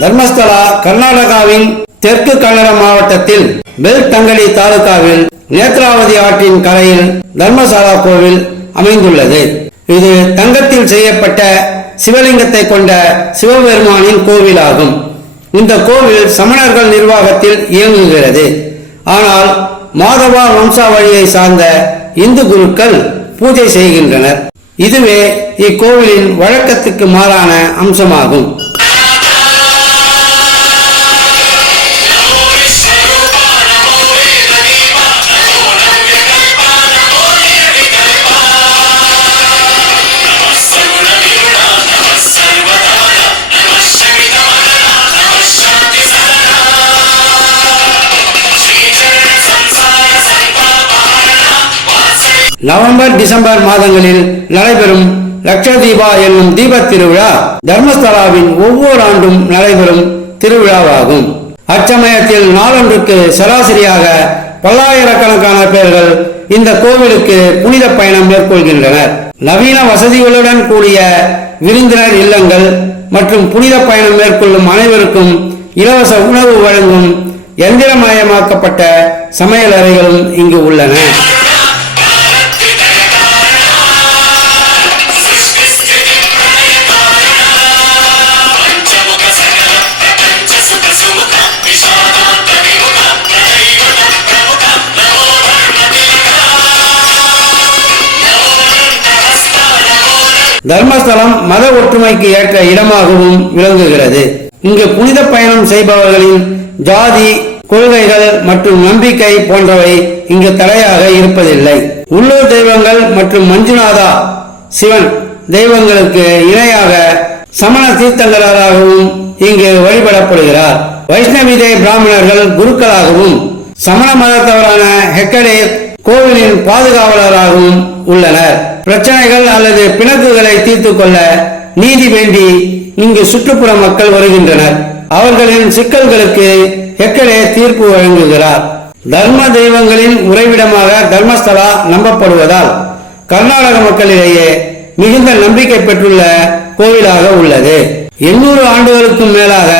தர்மஸ்தலா கர்நாடகாவின் தெற்கு கன்னட மாவட்டத்தில் பெல்தங்கடி தாலுகாவில் நேத்ராவதி ஆற்றின் கரையில் தர்மசாலா கோவில் அமைந்துள்ளது. இது தங்கத்தில் செய்யப்பட்ட சிவலிங்கத்தை கொண்ட சிவபெருமானின் கோவிலாகும். இந்த கோவில் சமணர்கள் நிர்வாகத்தில் இயங்குகிறது. ஆனால் மாதவா வம்சாவழியை சார்ந்த இந்து குருக்கள் பூஜை செய்கின்றனர். இதுவே இக்கோவிலின் வழக்கத்துக்கு மாறான அம்சமாகும். நவம்பர் டிசம்பர் மாதங்களில் நடைபெறும் லட்சதீபா என்னும் தீபத் திருவிழா தர்மஸ்தலாவின் ஒவ்வொரு ஆண்டும் நடைபெறும் திருவிழாவாகும். அச்சமயத்தில் நாளொன்றுக்கு சராசரியாக பல்லாயிரக்கணக்கான பேர்கள் இந்த கோவிலுக்கு புனித பயணம் மேற்கொள்கின்றனர். நவீன வசதிகளுடன் கூடிய விருந்தினர் இல்லங்கள் மற்றும் புனித பயணம் மேற்கொள்ளும் அனைவருக்கும் இலவச உணவு வழங்கும் எந்திரமயமாக்கப்பட்ட சமையல் அறைகளும் இங்கு உள்ளன. தர்மஸ்தலம் மத ஒற்றுமைக்கு ஏற்ற இடமாகவும் விளங்குகிறது. இங்கு புனித பயணம் செய்பவர்களின் ஜாதி கொள்கைகள் மற்றும் நம்பிக்கை போன்றவை இங்கு தடையாக இருப்பதில்லை. உள்ளூர் தெய்வங்கள் மற்றும் மஞ்சுநாதா சிவன் தெய்வங்களுக்கு இணையாக சமண தீர்த்தங்களாகவும் இங்கு வழிபடப்படுகிறார். வைஷ்ணவிதே பிராமணர்கள் குருக்களாகவும் சமண மதத்தவரான ஹெக்கடே கோவிலின் பாதுகாவலராகவும் உள்ளனர். பிரச்சனைகள் அல்லது பிணக்குகளை தீர்த்து கொள்ள நீதி வேண்டி இங்கு சுற்றுப்புற மக்கள் வருகின்றனர். அவர்களின் சிக்கல்களுக்கு ஹெக்கடே தீர்ப்பு வழங்குகிறார். தர்ம தெய்வங்களின் உறைவிடமாக தர்மஸ்தலா நம்பப்படுவதால் கர்நாடக மக்களிடையே மிகுந்த நம்பிக்கை பெற்றுள்ள கோவிலாக உள்ளது. எண்ணூறு ஆண்டுகளுக்கும் மேலாக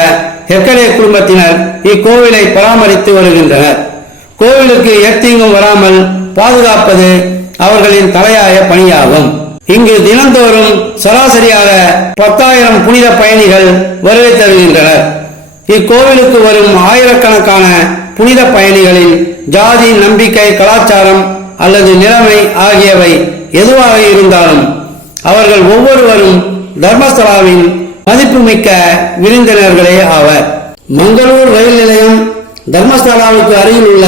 ஹெக்கடே குடும்பத்தினர் இக்கோவிலை பராமரித்து வருகின்றனர். கோவிலுக்கு எத்தீங்கும் வராமல் பாதுகாப்பது அவர்களின் தலையாய பணியாகும். இங்கு தினந்தோறும் சராசரியாக பத்தாயிரம் புனித பயணிகள் வருகை தருகின்றனர். இக்கோவிலுக்கு வரும் ஆயிரக்கணக்கான புனித பயணிகளின் ஜாதி நம்பிக்கை கலாச்சாரம் அல்லது நிலைமை ஆகியவை எதுவாக இருந்தாலும் அவர்கள் ஒவ்வொருவரும் தர்மஸ்தலாவின் மதிப்புமிக்க விருந்தினர்களே ஆவர். மங்களூர் ரயில் நிலையம் தர்மஸ்தலாவுக்கு அருகில் உள்ள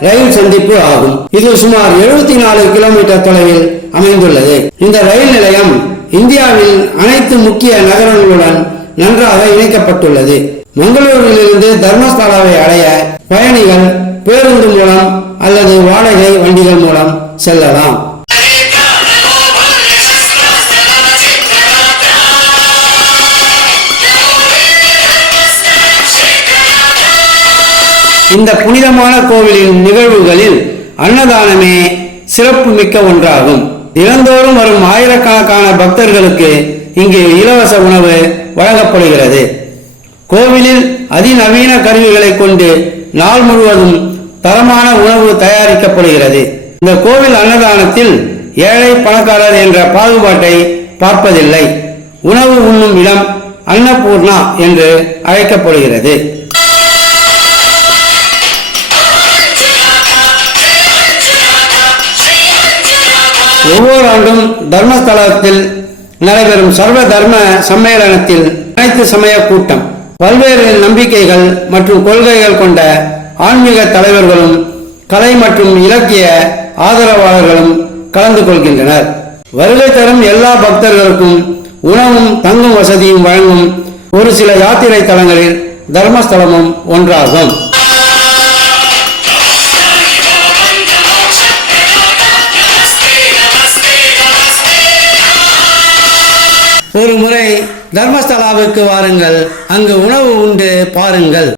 ரயில் சந்திப்பு ஆகும். இது சுமார் 74 நாலு கிலோமீட்டர் தொலைவில் அமைந்துள்ளது. இந்த ரயில் நிலையம் இந்தியாவில் அனைத்து முக்கிய நகரங்களுடன் நன்றாக இணைக்கப்பட்டுள்ளது. மங்களூரிலிருந்து தர்மஸ்தலாவை அடைய பயணிகள் பேருந்து மூலம் அல்லது வாடகை வண்டிகள் மூலம் செல்லலாம். இந்த புனிதமான கோவிலின் நிகழ்வுகளில் அன்னதானமே சிறப்பு மிக்க ஒன்றாகும். தினந்தோறும் வரும் ஆயிரக்கணக்கான பக்தர்களுக்கு இங்கு இலவச உணவு வழங்கப்படுகிறது. கோவிலில் அதிநவீன கருவிகளை கொண்டு நாள் முழுவதும் தரமான உணவு தயாரிக்கப்படுகிறது. இந்த கோவில் அன்னதானத்தில் ஏழை பணக்காரர் என்ற பாகுபாட்டை பார்ப்பதில்லை. உணவு உண்ணும் இடம் அன்னபூர்ணா என்று அழைக்கப்படுகிறது. ஒவ்வொரு ஆண்டும் தர்மஸ்தலத்தில் நடைபெறும் சர்வ தர்ம சம்மேளனத்தில் அனைத்து சமய கூட்டம் பல்வேறு நம்பிக்கைகள் மற்றும் கொள்கைகள் கொண்ட ஆன்மீக தலைவர்களும் கலை மற்றும் இலக்கிய ஆதரவாளர்களும் கலந்து கொள்கின்றனர். வருகை தரும் எல்லா பக்தர்களுக்கும் உணவும் தங்கும் வசதியும் வழங்கும் ஒரு சில யாத்திரை தலங்களில் தர்மஸ்தலமும் ஒன்றாகும். ஒரு முறை தர்மஸ்தலாவுக்கு வாருங்கள். அங்கு உணவு உண்டு பாருங்கள்.